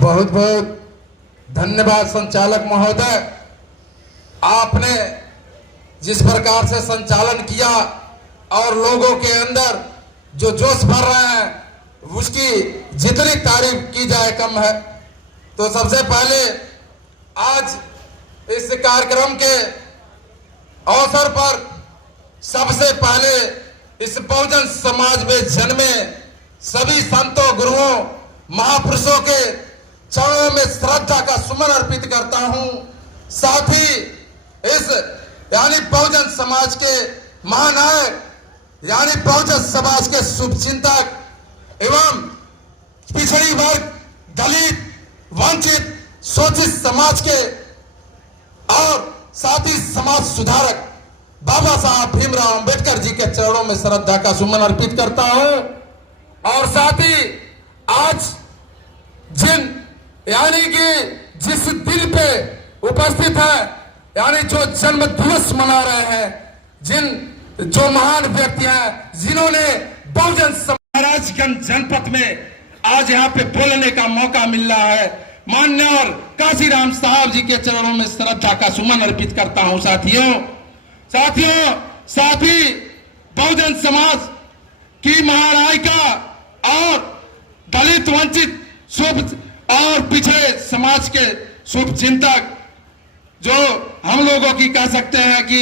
बहुत बहुत धन्यवाद संचालक महोदय। आपने जिस प्रकार से संचालन किया और लोगों के अंदर जो जोश भर रहे हैं उसकी जितनी तारीफ की जाए कम है। तो सबसे पहले आज इस कार्यक्रम के अवसर पर सबसे पहले इस बहुजन समाज में जन्मे सभी संतों, गुरुओं, महापुरुषों के चरणों में श्रद्धा का सुमन अर्पित करता हूं। साथ ही इस यानी बहुजन समाज के महानायक यानी बहुजन समाज के शुभचिंतक एवं पिछड़ी वर्ग, दलित, वंचित, शोषित समाज के और साथ ही समाज सुधारक बाबा साहब भीमराव अंबेडकर जी के चरणों में श्रद्धा का सुमन अर्पित करता हूं। और साथ ही आज यानी कि जिस दिन पे उपस्थित है यानी जो जन्म दिवस मना रहे हैं, जो महान व्यक्ति हैं जिन्होंने बहुजन महाराजगंज जनपद में आज यहाँ पे बोलने का मौका मिल रहा है, माननीय और काशीराम साहब जी के चरणों में श्रद्धा का सुमन अर्पित करता हूं। साथ ही बहुजन समाज की महानायिका और दलित, वंचित, शुभ और पिछड़े समाज के शुभ चिंतक जो हम लोगों की कह सकते हैं कि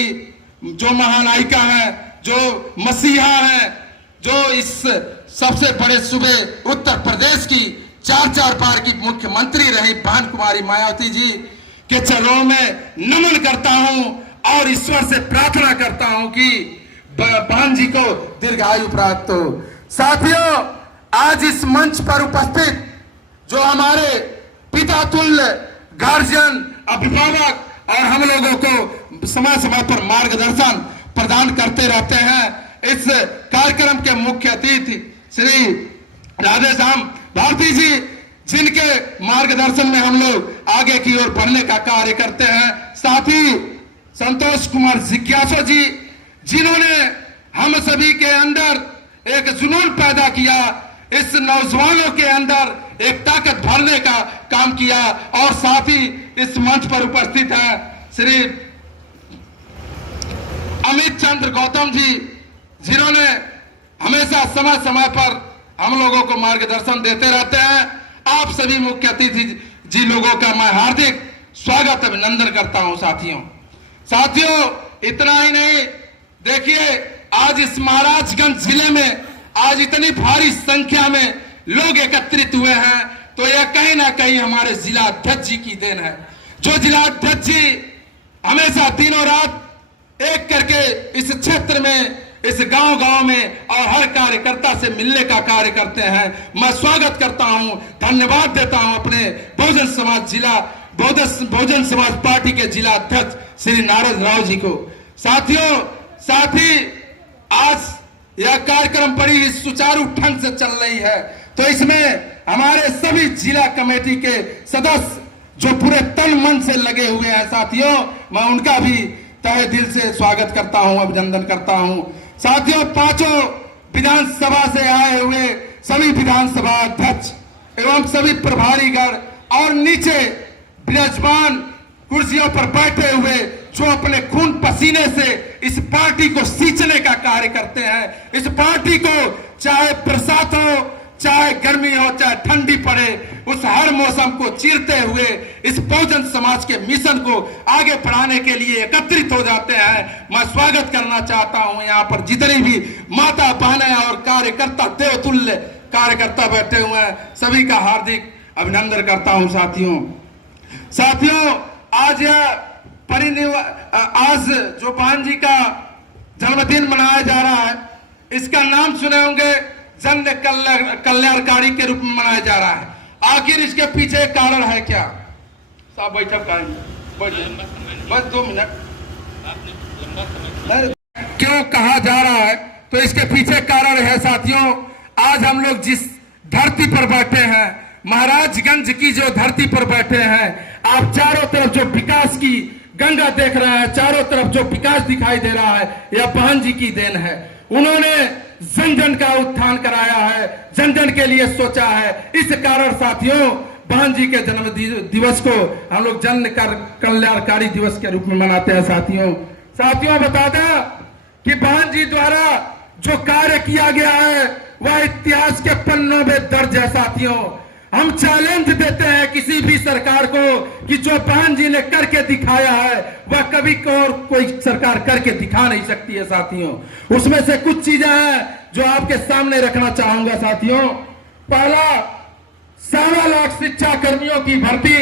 जो महानायिका है, जो मसीहा है, जो इस सबसे बड़े सूबे उत्तर प्रदेश की 4 बार की मुख्यमंत्री रही बहन कुमारी मायावती जी के चरणों में नमन करता हूं और ईश्वर से प्रार्थना करता हूं कि बहन जी को दीर्घायु प्राप्त हो। साथियों, आज इस मंच पर उपस्थित जो हमारे पिता तुल्य गार्जियन, अभिभावक और हम लोगों को समय समय पर मार्गदर्शन प्रदान करते रहते हैं, इस कार्यक्रम के मुख्य अतिथि श्री राधेश्याम भारती जी, जिनके मार्गदर्शन में हम लोग आगे की ओर बढ़ने का कार्य करते हैं। साथ ही संतोष कुमार जिज्ञासु जी, जिन्होंने हम सभी के अंदर एक जुनून पैदा किया, इस नौजवानों के अंदर एक ताकत भरने का काम किया। और साथ ही इस मंच पर उपस्थित है श्री अमित चंद्र गौतम जी, जिन्होंने हमेशा समय समय पर हम लोगों को मार्गदर्शन देते रहते हैं। आप सभी मुख्य अतिथि जी लोगों का मैं हार्दिक स्वागत अभिनंदन करता हूं। साथियों, इतना ही नहीं, देखिए आज इस महाराजगंज जिले में आज इतनी भारी संख्या में लोग एकत्रित हुए हैं, तो यह कहीं ना कहीं हमारे जिला अध्यक्ष जी की देन है। जो जिला अध्यक्ष जी हमेशा दिनों रात एक करके इस क्षेत्र में, इस गांव में और हर कार्यकर्ता से मिलने का कार्य करते हैं। मैं स्वागत करता हूं, धन्यवाद देता हूं अपने बहुजन समाज पार्टी के जिला अध्यक्ष श्री नारद राव जी को। साथ ही आज यह कार्यक्रम बड़ी सुचारू ढंग से चल रही है, तो इसमें हमारे सभी जिला कमेटी के सदस्य जो पूरे तन मन से लगे हुए हैं, साथियों, मैं उनका भी तहे दिल से स्वागत करता हूं, अभिनंदन करता हूं। साथियों, 5 विधानसभा से आए हुए सभी विधानसभा अध्यक्ष एवं सभी प्रभारीगण और नीचे विराजमान कुर्सियों पर बैठे हुए जो अपने खून पसीने से इस पार्टी को सींचने का कार्य करते हैं, इस पार्टी को चाहे बरसात हो, चाहे गर्मी हो, चाहे ठंडी पड़े, उस हर मौसम को चीरते हुए इस बहुजन समाज के मिशन को आगे बढ़ाने के लिए एकत्रित हो जाते हैं। मैं स्वागत करना चाहता हूं यहाँ पर जितनी भी माता, बहनें और कार्यकर्ता, देवतुल्य कार्यकर्ता बैठे हुए हैं, सभी का हार्दिक अभिनंदन करता हूं। साथियों, आज जो बहन जी का जन्मदिन मनाया जा रहा है, इसका नाम सुने होंगे, जन कल्याणकारी के रूप में मनाया जा रहा है। आखिर इसके पीछे कारण है क्या? साहब बैठक बस 2 मिनट। क्यों कहा जा रहा है, तो इसके पीछे कारण है साथियों, आज हम लोग जिस धरती पर बैठे हैं, महाराजगंज की जो धरती पर बैठे हैं, आप चारों तरफ जो विकास की गंगा देख रहे हैं, चारों तरफ जो विकास दिखाई दे रहा है, यह बहन जी की देन है। उन्होंने जन जन का उत्थान कराया है, जन जन के लिए सोचा है। इस कारण साथियों, बहन जी के जन्म दिवस को हम लोग जन कल्याणकारी दिवस के रूप में मनाते हैं साथियों। साथियों बता दें कि बहन जी द्वारा जो कार्य किया गया है वह इतिहास के पन्नों में दर्ज है साथियों। हम चैलेंज देते हैं किसी भी सरकार को कि जो बहन जी ने करके दिखाया है वह कभी और कोई सरकार करके दिखा नहीं सकती है साथियों। उसमें से कुछ चीजें हैं जो आपके सामने रखना चाहूंगा साथियों। पहला, 1.25 लाख शिक्षा कर्मियों की भर्ती,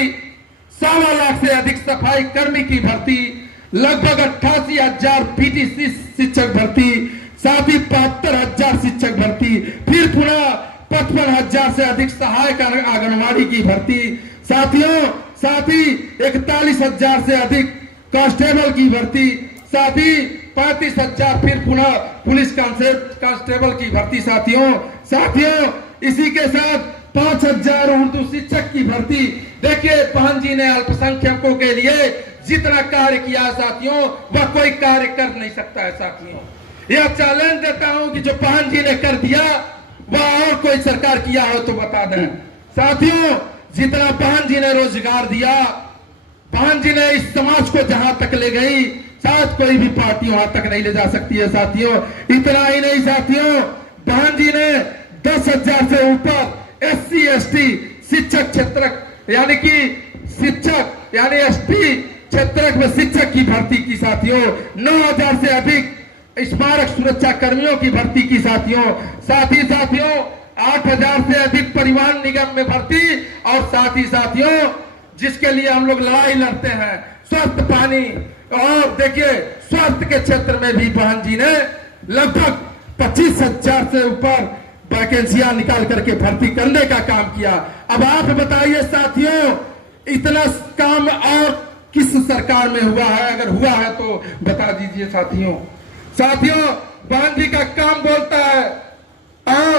1.25 लाख से अधिक सफाई कर्मी की भर्ती, लगभग 88,000 पीटी शिक्षक भर्ती, साथ ही 72,000 शिक्षक भर्ती, फिर पुनः 55,000 से अधिक सहायक आंगनवाड़ी की भर्ती साथियों, साथ ही 41,000 से अधिक कांस्टेबल की भर्ती, साथ ही 35,000 फिर पुनः पुलिस कांस्टेबल की भर्ती साथियों इसी के साथ 5,000 उर्दू शिक्षक की भर्ती। देखिए बहन जी ने अल्पसंख्यकों के लिए जितना कार्य किया साथियों वह कोई कार्य कर नहीं सकता है साथियों। यह चैलेंज देता हूं कि जो बहन जी ने कर दिया वह और कोई सरकार किया हो तो बता दें साथियों। जितना बहन जी ने रोजगार दिया, बहन जी ने इस समाज को जहां तक ले गई शायद कोई भी पार्टी वहां तक नहीं ले जा सकती है साथियों। इतना ही नहीं साथियों, बहन जी ने 10,000 से ऊपर SC ST शिक्षक क्षेत्र यानी कि शिक्षक यानी ST क्षेत्र में शिक्षक की भर्ती की साथियों। 9,000 से अधिक स्मारक सुरक्षा कर्मियों की भर्ती की साथियों। साथ ही साथियों 8,000 से अधिक परिवहन निगम में भर्ती और साथ ही साथियों जिसके लिए हम लोग लड़ाई लड़ते हैं, स्वस्थ पानी। और देखिए स्वास्थ्य के क्षेत्र में भी बहन जी ने लगभग 25,000 से ऊपर वैकेंसियां निकाल करके भर्ती करने का काम किया। अब आप बताइए साथियों, इतना काम और किस सरकार में हुआ है? अगर हुआ है तो बता दीजिए साथियों। बहन जी का काम बोलता है और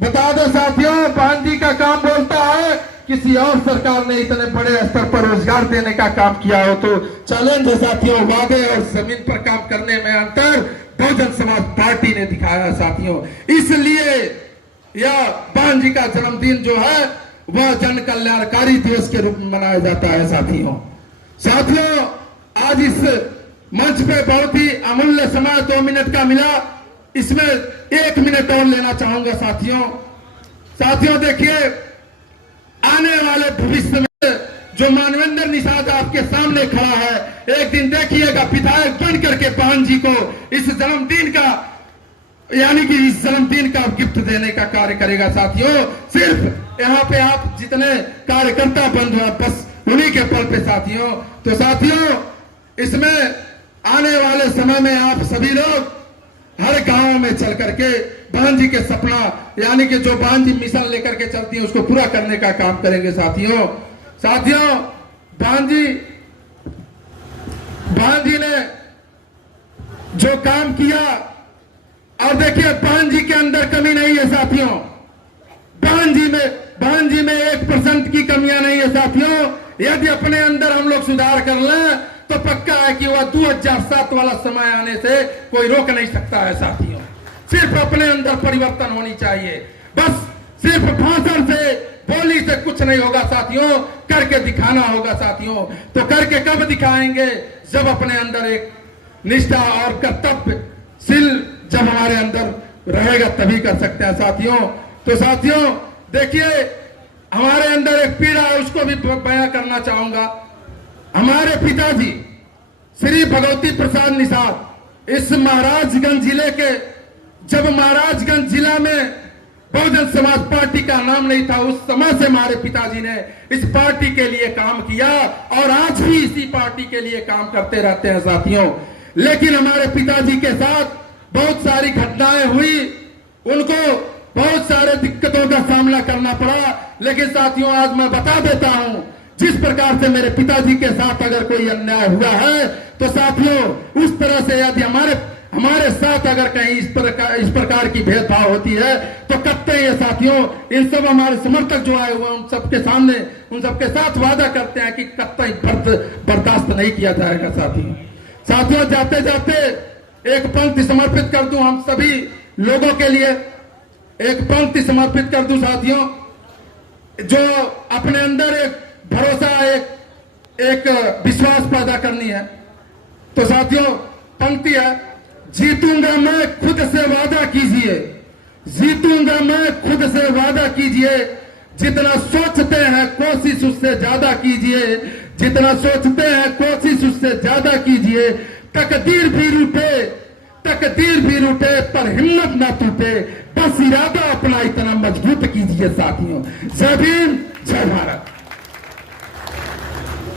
बता दो साथियों, बहन जी का काम बोलता है। किसी और सरकार ने इतने बड़े स्तर पर रोजगार देने का काम किया हो तो चैलेंज है साथियों। वादे और जमीन पर काम करने में अंतर बहुजन समाज पार्टी ने दिखाया साथियों। इसलिए यह बहन जी का जन्मदिन जो है वह जन कल्याणकारी दिवस के रूप में मनाया जाता है साथियों। आज इस मंच पे बहुत ही अमूल्य समय 2 मिनट का मिला, इसमें 1 मिनट और लेना चाहूंगा साथियों देखिए आने वाले भविष्य में जो मानवेंद्र निषाद आपके सामने खड़ा है, एक दिन देखिएगा विधायक बन करके बहन जी को इस जन्मदिन का यानी कि इस जन्मदिन का गिफ्ट देने का कार्य करेगा साथियों। सिर्फ यहाँ पे आप जितने कार्यकर्ता बंधु हैं बस उन्हीं के पल पे साथियों। तो साथियों इसमें आने वाले समय में आप सभी लोग हर गांव में चल करके बहन जी के सपना यानी कि जो बहन जी मिशन लेकर के चलती है उसको पूरा करने का काम करेंगे साथियों। बहन जी ने जो काम किया और देखिए बहन जी के अंदर कमी नहीं है साथियों। बहन जी में 1% की कमियां नहीं है साथियों। यदि अपने अंदर हम लोग सुधार कर लें तो पक्का है कि वह 2007 वाला समय आने से कोई रोक नहीं सकता है साथियों। सिर्फ अपने अंदर परिवर्तन होनी चाहिए, बस सिर्फ भाषण से बोली से कुछ नहीं होगा साथियों, करके दिखाना होगा साथियों। तो करके कब दिखाएंगे? जब अपने अंदर एक निष्ठा और कर्तव्यशील जब हमारे अंदर रहेगा तभी कर सकते हैं साथियों। तो साथियों देखिए हमारे अंदर एक पीड़ा है उसको भी बयां करना चाहूंगा। हमारे पिताजी श्री भगवती प्रसाद निषाद इस महाराजगंज जिले के, जब महाराजगंज जिला में बहुजन समाज पार्टी का नाम नहीं था उस समय से हमारे पिताजी ने इस पार्टी के लिए काम किया और आज भी इसी पार्टी के लिए काम करते रहते हैं साथियों। लेकिन हमारे पिताजी के साथ बहुत सारी घटनाएं हुई, उनको बहुत सारे दिक्कतों का सामना करना पड़ा। लेकिन साथियों आज मैं बता देता हूं, जिस प्रकार से मेरे पिताजी के साथ अगर कोई अन्याय हुआ है तो साथियों उस तरह से यदि हमारे साथ अगर कहीं इस प्रकार की भेदभाव होती है तो कत्ते ये साथियों इन सब हमारे समर्थक जो आए हुए उन सबके सामने उन सबके साथ वादा करते हैं कि कत्ते बर्दाश्त नहीं किया जाएगा साथियों। जाते जाते एक पंक्ति समर्पित कर दूं हम सभी लोगों के लिए, एक पंक्ति समर्पित कर दूं साथियों। जो अपने अंदर एक भरोसा, एक विश्वास पैदा करनी है। तो साथियों, पंक्ति है, जीतूंगा मैं खुद से वादा कीजिए, जीतूंगा मैं खुद से वादा कीजिए, जितना सोचते हैं कोशिश उससे ज्यादा कीजिए, जितना सोचते हैं कोशिश उससे ज्यादा कीजिए। तकदीर भी रूठे पर हिम्मत ना टूटे, बस इरादा अपना इतना मजबूत कीजिए साथियों। जय भीम, जय भारत।